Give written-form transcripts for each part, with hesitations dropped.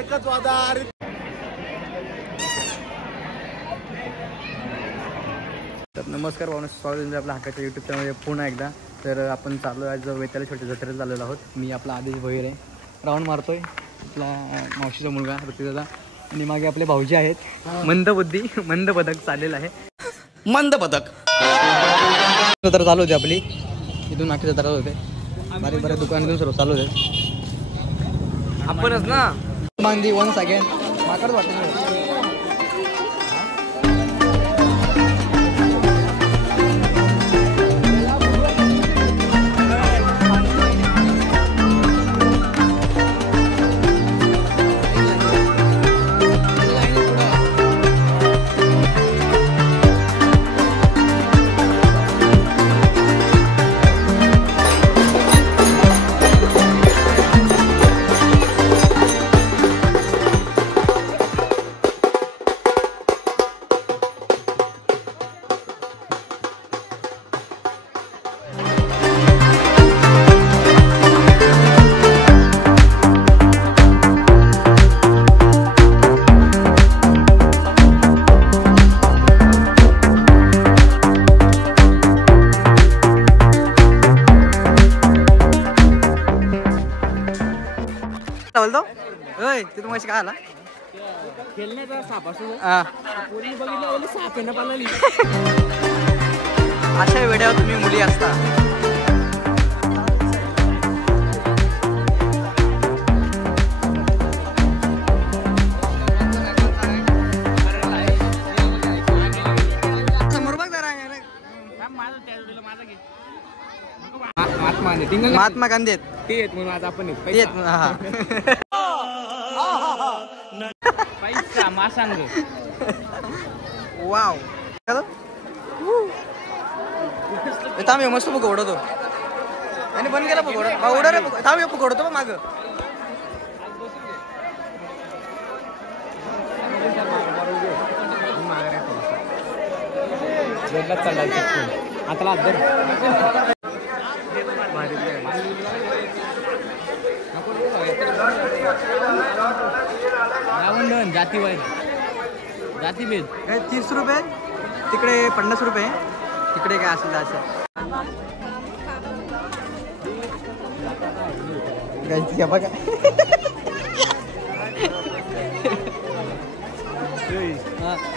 एकच वादा. तर नमस्कार भावना, स्वागत आपल्या हक्काच्या यूट्यूब चॅनलमध्ये पुन्हा एकदा. तर आपण चालू आहे आज वेताला छोट्या जत्रेत चाललेलो आहोत. मी आपला आदेश भैर आहे, राऊंड मारतोय. आपला मावशीचा मुलगा ऋतिकदादा आणि मागे आपले भाऊजी आहेत. मंदबुद्धी मंदबदक चाललेलं आहे. मंदबदक जत्रा चालू होती आपली. इथून मागची जत्रा होते. बारीक बारीक दुकानातून सर्व चालू होते. आपणच ना मांदी वन्स अगेन माकडच वाटत. बोलतो होय ते तुम्हाला काय आला खेळण्याचा सापासून बघितलं साप आहे ना पाळली. अशा वेळेवर तुम्ही मुली असता. समोर बघ जरा महात्मा गांधी आहेत ते आहेत म्हणून आज आपण वाव थांब मस्त पकडतो आणि बंद केला पकडा रे थांब पकडतो माग. आता जातीभेद काय 30 रुपये तिकडे 50 रुपये तिकडे काय असेल असं. बघा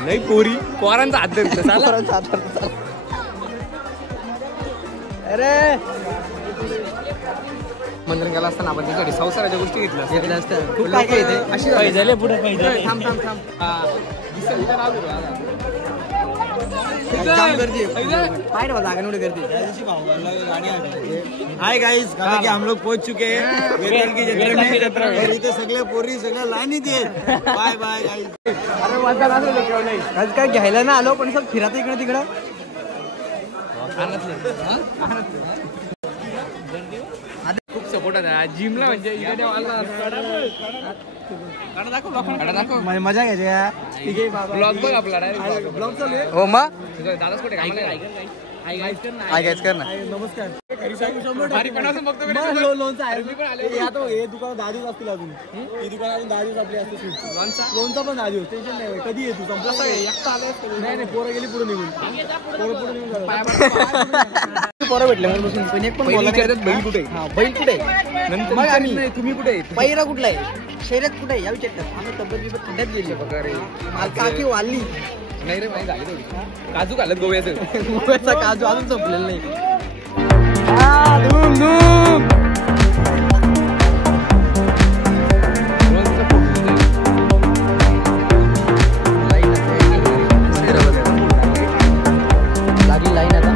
नाही पोरी पोरांचा अरे मंदिर गेला असताना आपण त्यासाठी संसाराच्या गोष्टी घेतल्या असतात. खूप काय काय येते अशी झाले पुढे थांब थांब थांब. जाम गर्दी पाहिजे जागा एवढी गर्दी. हाय गाइस, कि हम लोग पहुंच चुके हैं वेताल की जत्रा में और इथे सगळे पोरी सगळ्या लाईनीत आहेत. Bye bye guys. आज काय घ्यायला ना आलो पण सब फिरत इकडे तिकडं. खूप सपोर्ट आहे जिमला म्हणजे मजा घ्यायची ब्लॉग बघ आपला ब्लॉग चालू आहे. हो मग दादाच कुठे हाय गाइस कर ना. नमस्कार. लोणचं हे दुकान 10 दिवस असतील अजून. ही दुकान अजून 10 दिवस आपली असते. लोणचं पण 10 दिवस टेन्शन नाही. कधी येतो संपला नाही नाही पोरं गेली पुढे निघून पोरं भेटले बसून पण एक पण बैल कुठे बैल कुठे नंतर तुम्ही कुठे पहिरा कुठला आहे शहरात कुठे आहे या विचारतात. आम्ही तब्येत खड्ड्यात गेले बघा काकी वाढली नाही रे माहिती झाली थोडी. काजू घालत गोव्याचं गोव्याचा काजू अजून संपलेला नाही. लागली लाईन आता.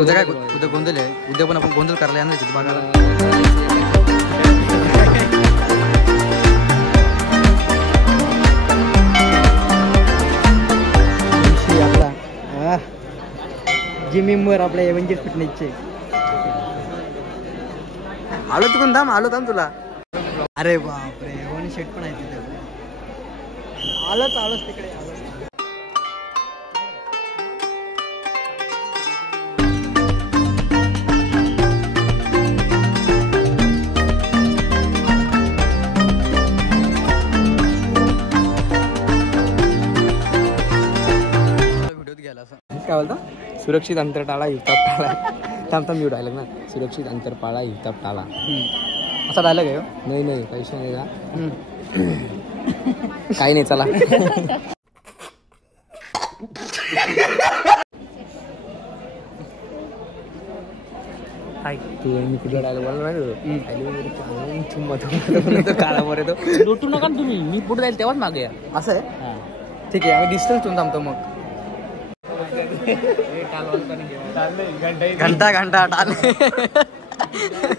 उद्या काय उद्या गोंधळ आहे. उद्या पण आपण गोंधळ करायला येणार बघायला. आपला जिम मेंबर आपल्या एव्हेंजर फिटनेसचे आलो तिकडून थांब, आलो थांब तुला. अरे बापरे, वन शेट पण आहे तिथे. आलोच तिकडे. काय बोलतो? सुरक्षित अंतर टाळा, हिवताप टाळा. थांब मी डायलॉग ना, सुरक्षित अंतर पाळा, हिवताप टाळा. असा डायलॉग आहे. नाही पैसे नाही का? काही नाही, चला. तू मी कुठला डायलॉग बोलला माहिती काळा वर येतो. लुटू नका तुम्ही, मी पुढे जाईल तेव्हाच मागे या. असं आहे. ठीक आहे, आम्ही डिस्टन्स ठेवून थांबतो मग. घंटा टाल.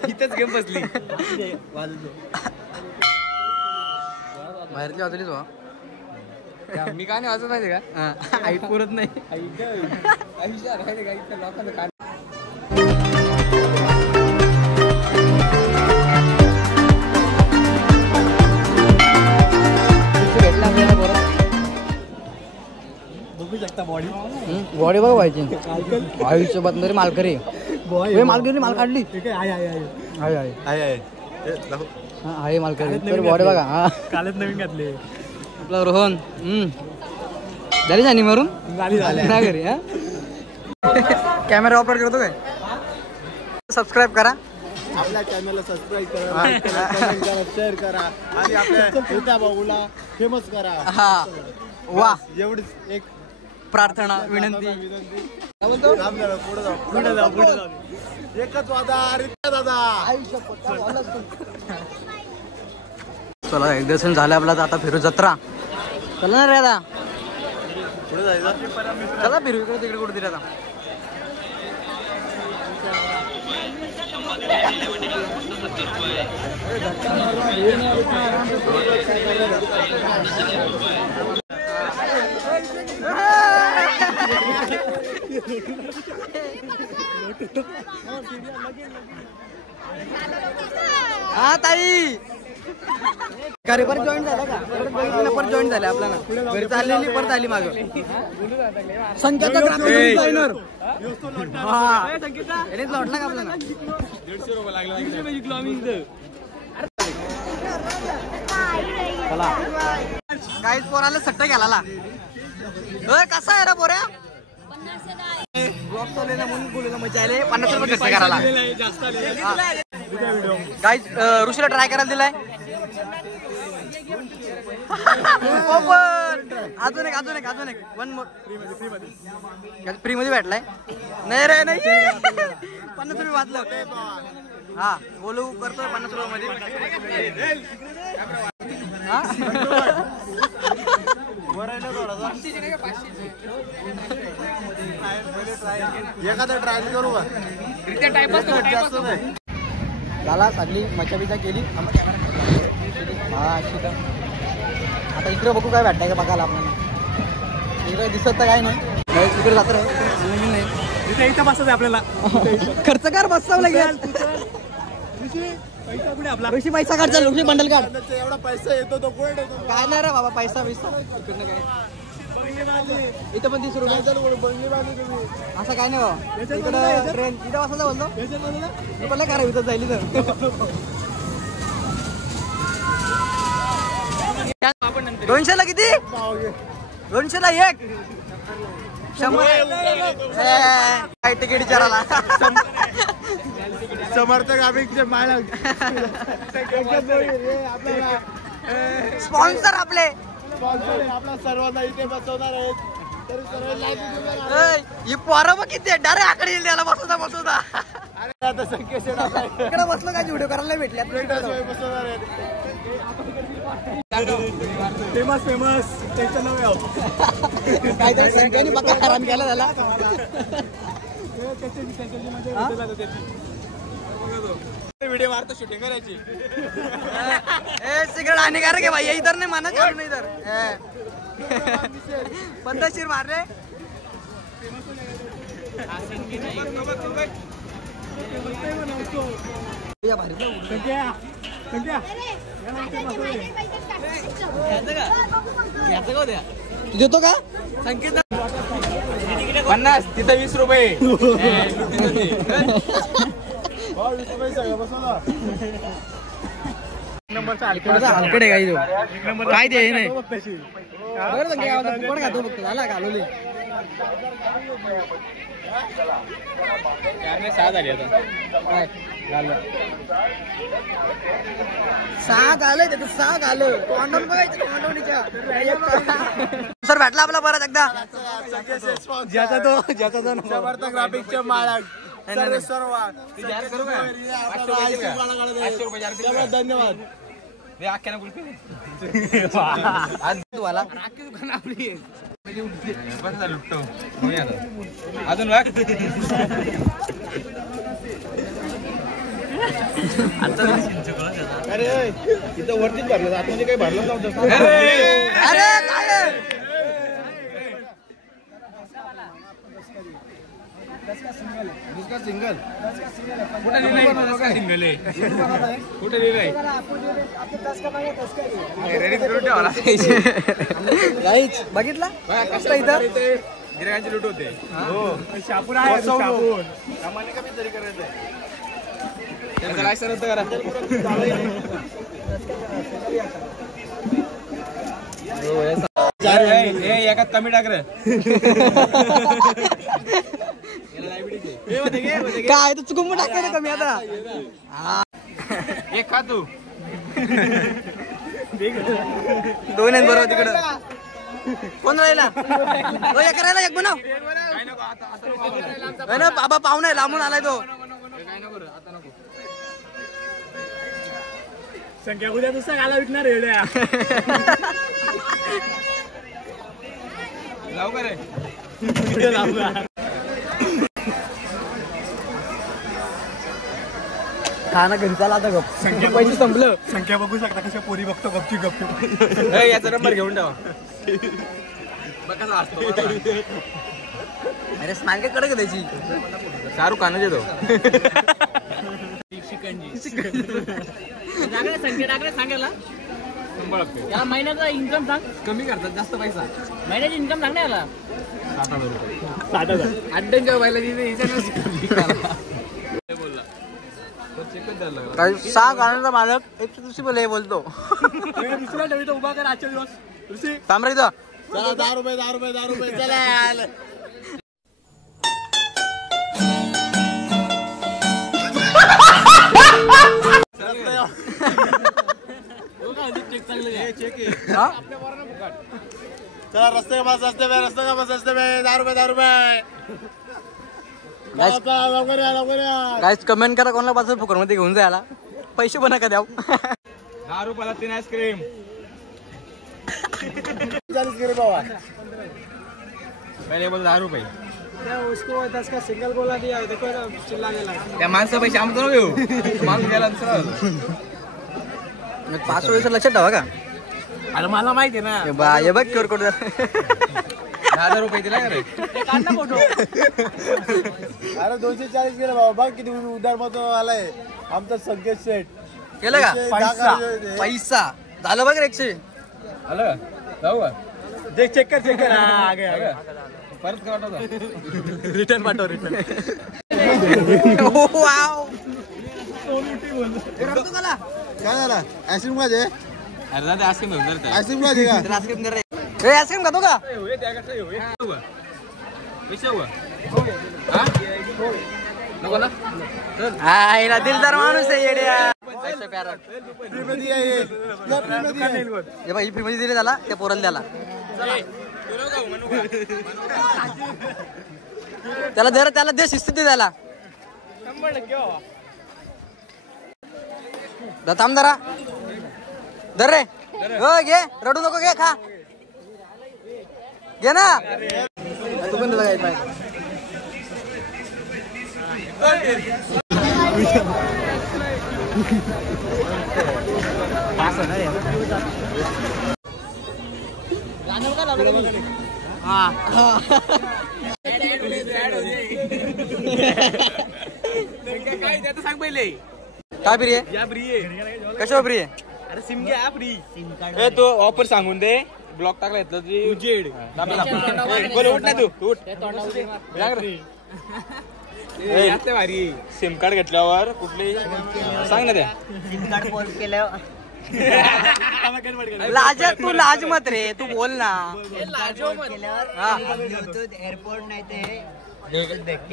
इथंच गेम बसली. बाहेरची वाजलीच वा. मी का नाही वाजत माहिती का? आई पुरत नाही. बॉडी बघा व्हायची. आयुष्य बंदरी मालकरी मालकरी माल काढली. आहे मालकरी. तर बॉडी बघा. कालच नवीन घातले आपला रोहन. झाली जाणी मारून ना घरी. कॅमेरा वापर करतो काय? सबस्क्राईब करा आपल्या चॅनलला, सबस्क्राईब करा, शेअर करा आणि आपल्या भाऊला फेमस करा. हा वा, एवढीच एक प्रार्थना विनंती. पुढे जाऊ. एकच वादा दादा. चला, एक दर्शन झालं आपला. आता फिरू जत्रा. चला ना रे आता, पुढे जायचं. चला फिरू इकडे तिकडे कुठे तरी आता. हा ताई, घरी परत जॉईन झाला का? परत बघितलं परत जॉईन झाले आपल्याला. घरी चाललेली परत आली मागं. संकेतचा ग्राफिक डिझायनर. हा, यानेच लॉटला का आपल्याला? 150 रुपये लागले. चला, काहीच पोराला सट्टा घालाला. कसा आहे रे पोऱ्या? ब्लॉग चालू म्हणून बोलूला मजा आले. 50 रुपये खर्च करायला. काहीच ऋषीला ट्राय करायला दिलाय. अजून एक वन मोर फ्री मध्ये भेटलाय. नाही रे, नाही. 50 रुपये वाचलं. हा, बोलू करतो 50 रुपये मध्ये. एखादा ट्राय करू. झाला, सगळी मच्छा बिचा केली. हा, आता इकडे बघू काय भेटताय का बघायला आपल्याला. इकडे दिसत तर काय नाही. इकडे जात नाही. इथं बसत आपल्याला. खर्च कर, बसता लागेल. ऋषी पैसा काढ. चल ऋषी बंडल काढ. एवढा पैसा येतो तो कुठे काय नाही रे बाबा, पैसा इकडनं काय. इथं पण 30 रुपये. असं काय नाही बाबा. इकडं ट्रेन इथं बसायचं बोलतो. मला करा इथं जाईल तर. 200ला किती? 200ला 1. 100 काय तिकीट विचाराला. समर्थक अभिषेक मालक. स्पॉन्सर आपले. आपला सर्वांना इथे बसवणार आहेत. ही पोरं बघ किती डायरेक्ट आकडे येईल त्याला बसवता. आता संकेत इकडे बसलो काय व्हिडिओ करायला भेटल्या. बसवणार आहेत. फेमस त्याचं नाव काहीतरी संख्याने बघा हराम केला झाला. व्हिडिओ मारतो, शूटिंग करायची. सिगरेट हानिकारक आहे भाई. इधर नाही माना, चालू नाही इधर. 15 मारले. देतो का संकेत 50 तिथं 20 रुपये हलकड आहे काय ते नाही खातो फक्त झाला घालवली 6 झाली आता 6 झालं त्याचं 6 झालं सर भेटला आपला परत एकदा ज्याचा तो समर्थ ग्राफिक्सच्या माळा धन्यवाद तुम्हाला अजून अरे इथं वरतीच भरलं आतमध्ये काही भरलं नव्हतं अरे सिंगल कुठे लिहिलंय कुठे लिहिलंय बघितला कसं इथं गिरायकांची लूट होते शापूर आहे कमी तरी करायचं काय सर होतं करा एकात कमी टाक रे काय तू चुकून टाकते ना कमी आता एक खा तू 2 आहेत बरोबर तिकडं कोण राहिला एक राहिला एक बनव ना बाबा पाहुणा लांबून आलाय तो काय नको आता नको संख्या उद्या दुसरा गाला विकणार एवढ्या लाव का रे खाना घरी चाला आता गप संख्या पैसे संपलं संख्या बघू शकता कशा पोरी बघतो गपची गपची याचा नंबर घेऊन ठेवा अरे स्माइल काय कडक द्यायची शाहरुख खान देतो संख्या सांगायला याला महिन्याचा इन्कम सांग कमी करतात जास्त पैसा महिन्याची इन्कम सांग ना याला 60,000 अड्ड्यांच्या व्हायला सहा गाण्याचा मालक 130 बोलतो दुसरा ठेवी उभा कर आजच्या दिवस थांब रे चला 10 रुपये चला चला रस्ते का बस 10 रुपये गाइस कमेंट करा कोणाला पास फुकट मध्ये घेऊन जायला पैसे पण नका द्याव 10 रुपयाला 3 आईस्क्रीम 40 गिरे बाबा पहले बोल 10 रुपये उसको 10 का सिंगल बोला दिया देखो चिल्लाने लगा त्या माणसं पैसे आमचं नको घेऊ माणूस गेला सरळ 500 वेळेस लक्षात ठेवा का अरे मला माहिती ना हे बघ क्यूआर कोड 10,000 रुपये दिला का रे फोटो अरे 240 गेला बाबा बघ किती उधार मध्ये आलाय आमचा संकेत सेट केलं का पैसा झालं बघ रे 100 आलं जाऊ का देख चेक कर आ गया परत पाठव रिटर्न पाठव वाव काय झाला आईस्क्रीम का जे अरे दादा आईस्क्रीम घेऊन जाते आईस्क्रीम का देगा आईस्क्रीम दे रे ए आईस्क्रीम खातो का होय त्यागा सही होय पैसे हुआ हां नको ना हाय ना दिलदार माणूस आहे येड्या पैसे प्यारा फ्री मध्ये आहे हे भाई फ्री मध्ये दिले झाला त्या पोराला द्याला त्याला दे त्याला दे शिस्त दे त्याला 100% थांब जरा धर रे हो घे रडू नको घे खा घे ना तू पण तुला काय पाहिजे काय फ्री आहे कशावर फ्री आहे अरे सिम घ्या फ्री. ए तू ऑफर सांगून दे ब्लॉक टाकला येतो बोल उठ ना तू उठ भारी सिम कार्ड घेतल्यावर कुठली सांग ना त्या सिम कार्ड पोर्ट केल्यावर लाज तू लाज मत रे तू बोल ना एअरपोर्ट नाही ते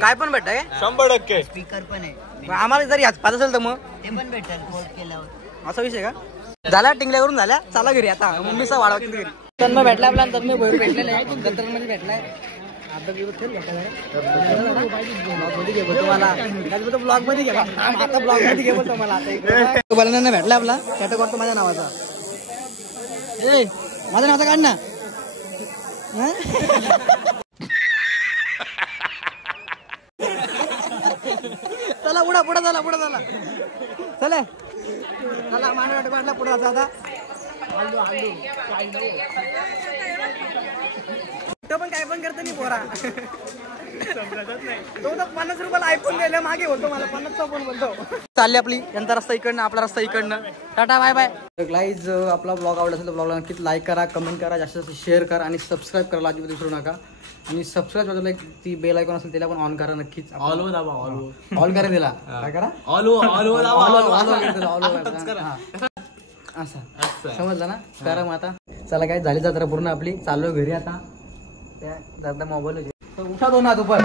काय पण भेटत 100% स्पीकर पण आहे आम्हाला जर याच पाहत असेल तर मग ते पण भेटेल पोर्ट केल्यावर. असा विषय का झाला टिंगल्या करून झाल्या चला घरी आता मम्मीचा वाढवा घरी तन्मय भेटला आपला तन्मय भैर भेटलेला आहे मध्ये भेटलाय आता तुम्हाला ब्लॉग मध्ये गेला आता ब्लॉग मध्ये गेलो तुम्हाला आता बोलायला भेटला आपला कॅटो करतो माझ्या नावाचा ए माझ्या नावाचा काढ ना चला पुढा पुढे झाला चला चला मांडवाट काढला पुढे जायचं आता पण काय पण करतो नाही पोरा तो तर 50 रुपयाला आयफोन द्यायला मागे बोलतो मला 50चा फोन बोलतो चालली आपली यांचा रस्ता इकडनं आपला रस्ता इकडनं टाटा बाय बाय गाईज आपला ब्लॉग आवडला असेल तर ब्लॉगला नक्कीच लाईक करा कमेंट करा जास्त जास्त शेअर करा आणि सबस्क्राईब करायला अजिबात विसरू नका आणि सबस्क्राईब करायला ती बेल आयकॉन असेल त्याला पण ऑन करा नक्कीच ऑल करा दिला काय करा असं समजलं ना करा मग आता चला काय झाली जत्रा पूर्ण आपली चाललो घरी आता त्या दादा मोबाईल उठा दो ना तू पण